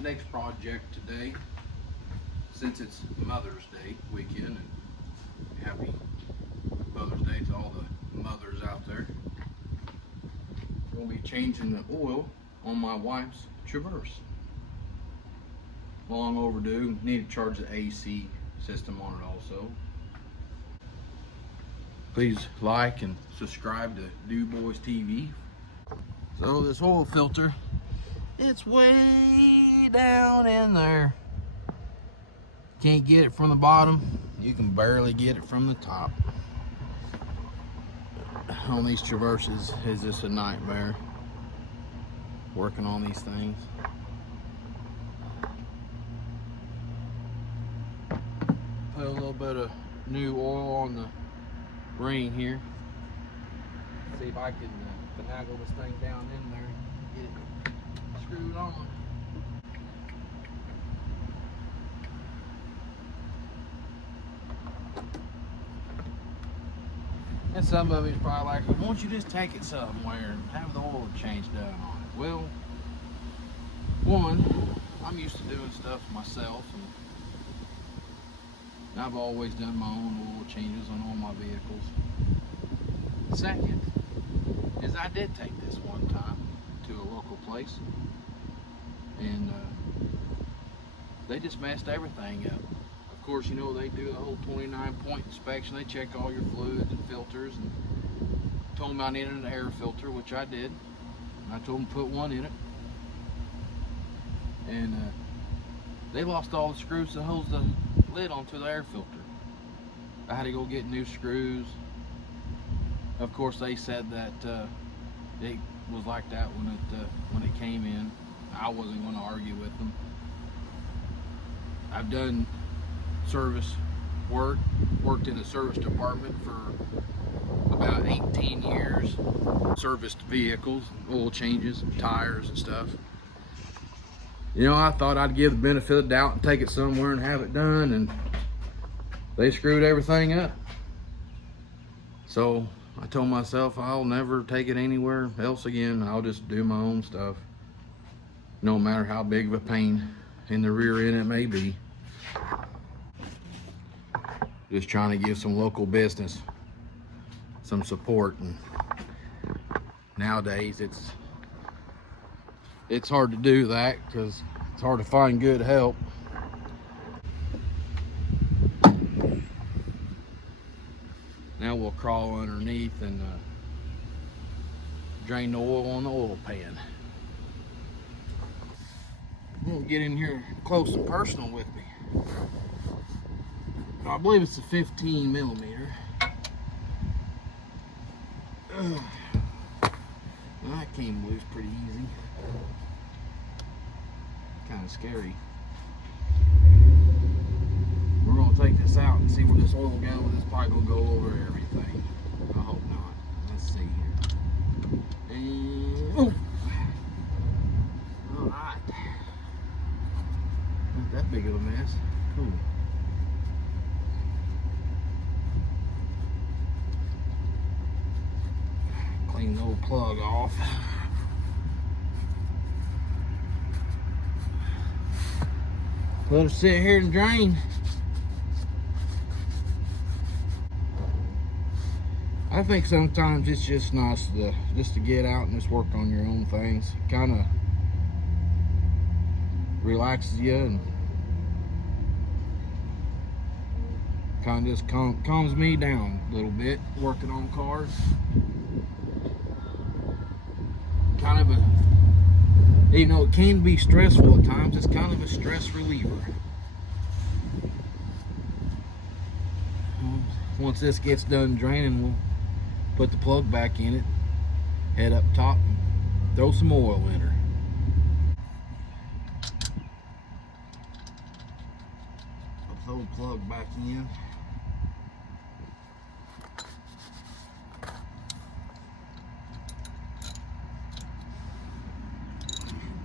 next project today, since it's Mother's Day weekend, and happy Mother's Day to all the mothers out there. We'll be changing the oil on my wife's Traverse. Long overdue. Need to charge the AC system on it also. Please like and subscribe to Do Boys TV. So this oil filter, it's way down in there. Can't get it from the bottom. You can barely get it from the top. On these Traverses is just a nightmare working on these things. Put a little bit of new oil on the ring here. See if I can finagle this thing down in there and get it screwed on. And some of you probably like, well, won't you just take it somewhere and have the oil change done on it? Well, one, I'm used to doing stuff myself, and I've always done my own oil changes on all my vehicles. Second is I did take this one time to a local place, and they just messed everything up. Of course, you know, they do the whole 29-point inspection. They check all your fluids and filters, and told me I needed an air filter, which I did. And I told them to put one in it. And they lost all the screws that holds the lid onto the air filter. I had to go get new screws. Of course, they said that it was like that when it came in. I wasn't going to argue with them. I've done service work, worked in the service department for about 18 years, serviced vehicles, oil changes, tires and stuff. You know, I thought I'd give the benefit of the doubt and take it somewhere and have it done, and they screwed everything up. So I told myself I'll never take it anywhere else again. I'll just do my own stuff, no matter how big of a pain in the rear end it may be. Just trying to give some local business some support, and nowadays it's hard to do that because it's hard to find good help. Now we'll crawl underneath and drain the oil on the oil pan. We'll get in here close and personal with me. I believe it's a 15 millimeter. That came loose pretty easy. Kind of scary. We're gonna take this out and see where this oil goes. It's probably gonna go over everything. I hope not. Let's see here. And oh, all right. Not that big of a mess. Cool. Clean the old plug off. Let it sit here and drain. I think sometimes it's just nice to get out and just work on your own things. It kind of relaxes you and kind of just calms me down a little bit working on cars. Kind of even though it can be stressful at times, it's kind of a stress reliever. Once this gets done draining, we'll put the plug back in it, head up top, and throw some oil in her. Put the old plug back in.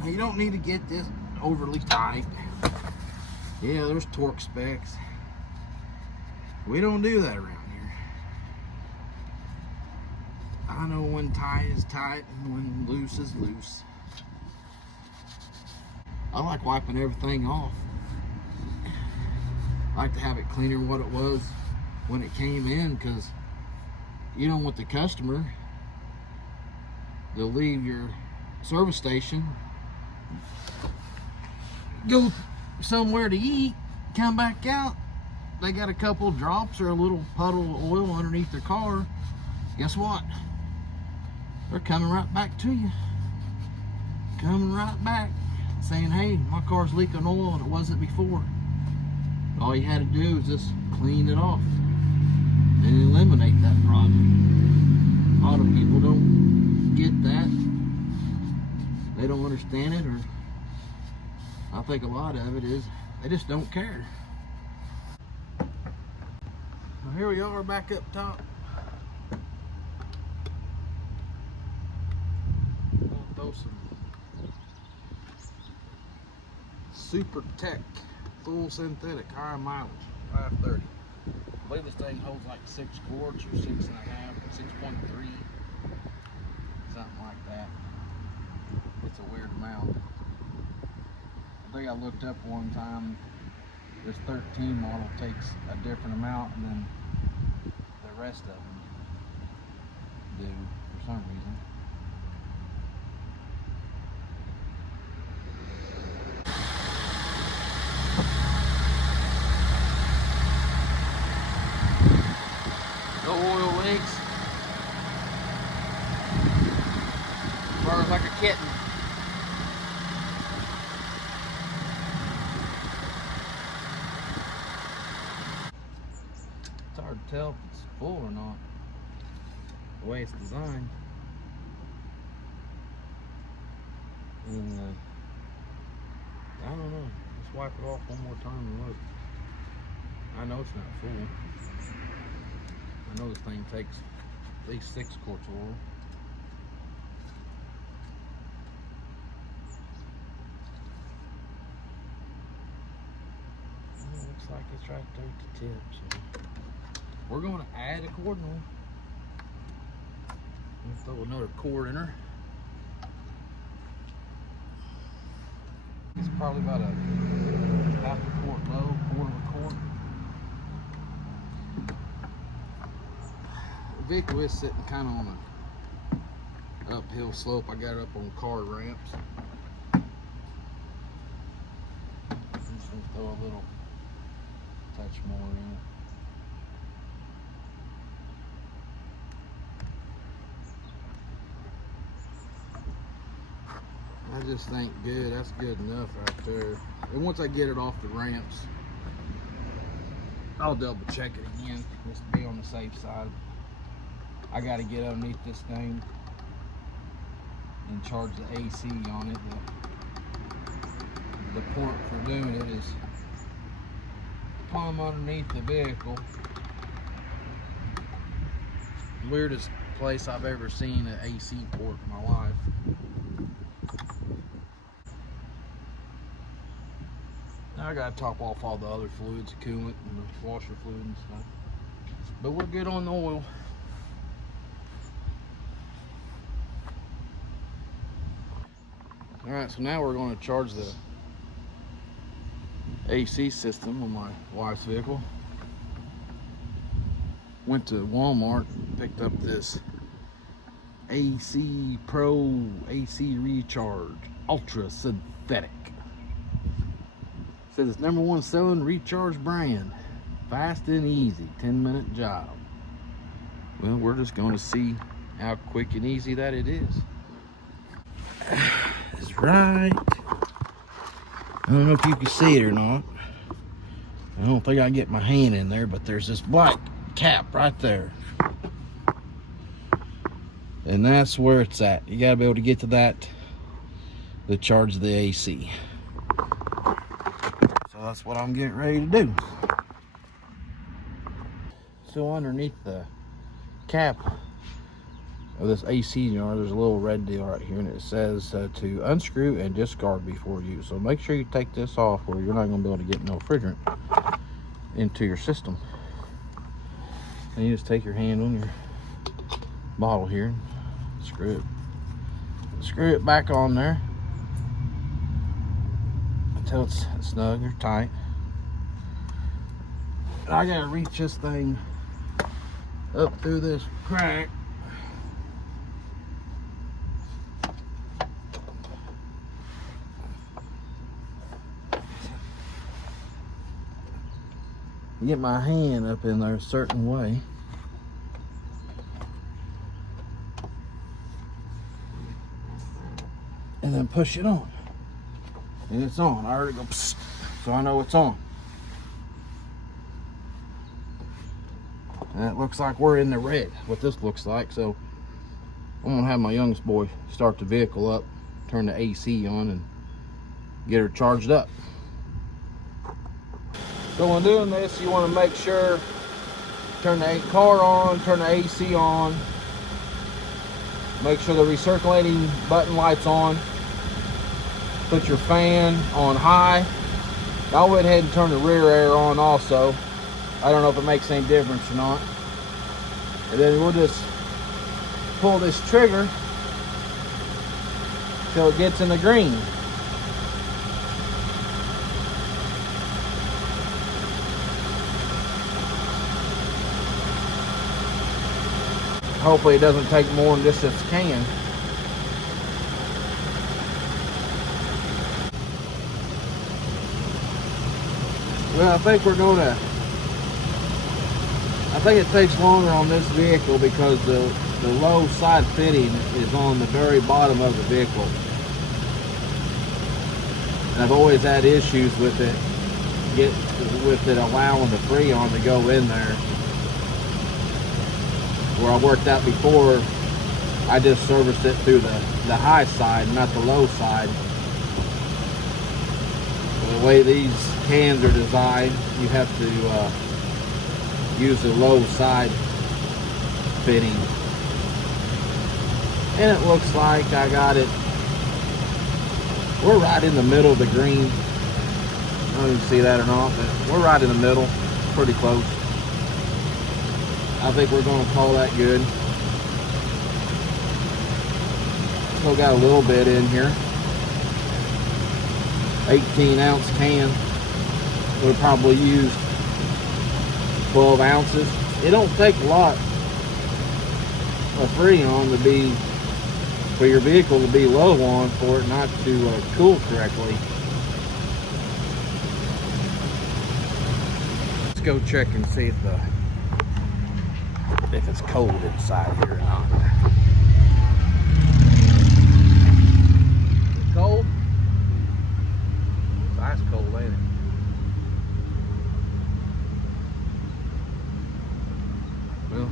Now you don't need to get this overly tight. Yeah, there's torque specs. We don't do that around here. I know when tight is tight and when loose is loose. I like wiping everything off. I like to have it cleaner than what it was when it came in, because you don't want the customer to leave your service station, go somewhere to eat, come back out, they got a couple of drops or a little puddle of oil underneath their car. Guess what? They're coming right back to you. Coming right back saying, hey, my car's leaking oil and it wasn't before. All you had to do is just clean it off and eliminate that problem. A lot of people don't get that. They don't understand it, or I think a lot of it is they just don't care. Well, here we are back up top. I'll throw some Super Tech full synthetic high mileage 530. I believe this thing holds like 6 quarts or 6.5, 6.3, something like that. It's a weird amount. I think I looked up one time, this 13 model takes a different amount than the rest of them do for some reason. No oil leaks. Burns like a kitten. It's hard to tell if it's full or not, the way it's designed. And I don't know. Let's wipe it off one more time and look. I know it's not full. I know this thing takes at least 6 quarts of oil. Well, it looks like it's right there at the tip, so we're going to add accordingly. We'll throw another quart in her. It's probably about a half a quart low, quarter of a quart. The vehicle is sitting kind of on an uphill slope. I got it up on car ramps. I'm just going to throw a little touch more in. I just think good, that's good enough right there. And once I get it off the ramps, I'll double check it again just to be on the safe side. I got to get underneath this thing and charge the AC on it. The port for doing it is plumb underneath the vehicle. Weirdest place I've ever seen an AC port in my life. Now I gotta top off all the other fluids, the coolant and the washer fluid and stuff. But we're good on the oil. Alright, so now we're going to charge the AC system on my wife's vehicle. Went to Walmart and picked up this AC Pro AC Recharge Ultra Synthetic. Says it's #1 selling recharge brand. Fast and easy, 10-minute job. Well, we're just going to see how quick and easy that it is. That's right. I don't know if you can see it or not. I don't think I can get my hand in there, but there's this black cap right there. And that's where it's at. You gotta be able to get to that to charge the AC. So that's what I'm getting ready to do. So underneath the cap of this AC unit, there's a little red deal right here, and it says to unscrew and discard before use. So make sure you take this off, or you're not going to be able to get no refrigerant into your system. And you just take your hand on your bottle here and screw it back on there. till it's snug or tight. I gotta reach this thing up through this crack. Get my hand up in there a certain way. And then push it on. And it's on. I already go psst, so I know it's on. And it looks like we're in the red, what this looks like. So I'm gonna have my youngest boy start the vehicle up, turn the AC on, and get her charged up. So when doing this, you want to make sure, turn the car on, turn the AC on, make sure the recirculating button light's on, put your fan on high. I went ahead and turn the rear air on also. I don't know if it makes any difference or not. And then we'll just pull this trigger till it gets in the green. Hopefully it doesn't take more than just this can. Well, I think it takes longer on this vehicle because the low side fitting is on the very bottom of the vehicle. And I've always had issues with it, allowing the Freon to go in there. Where I worked out before, I just serviced it through the high side, not the low side. The way these cans are designed, you have to use the low side fitting. And it looks like I got it. We're right in the middle of the green. I don't know if you can see that or not, but we're right in the middle, pretty close. I think we're going to call that good. Still got a little bit in here. 18-ounce can. Would have probably used 12 ounces. It don't take a lot of Freon to be, for your vehicle to be low on, for it not to cool correctly. Let's go check and see if it's cold inside here or not. Is it cold? It's ice cold, ain't it? Well,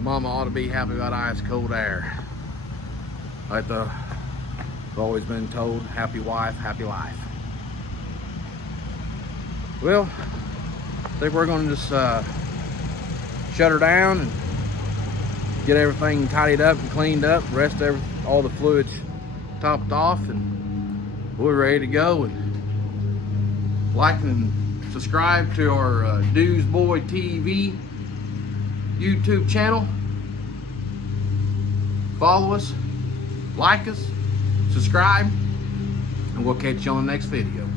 Mama ought to be happy about ice cold air. Like I've always been told, happy wife, happy life. Well, I think we're gonna just shut her down and get everything tidied up and cleaned up, all the fluids topped off, and we're ready to go. And like and subscribe to our Newsboy TV YouTube channel. Follow us, like us, subscribe, and we'll catch you on the next video.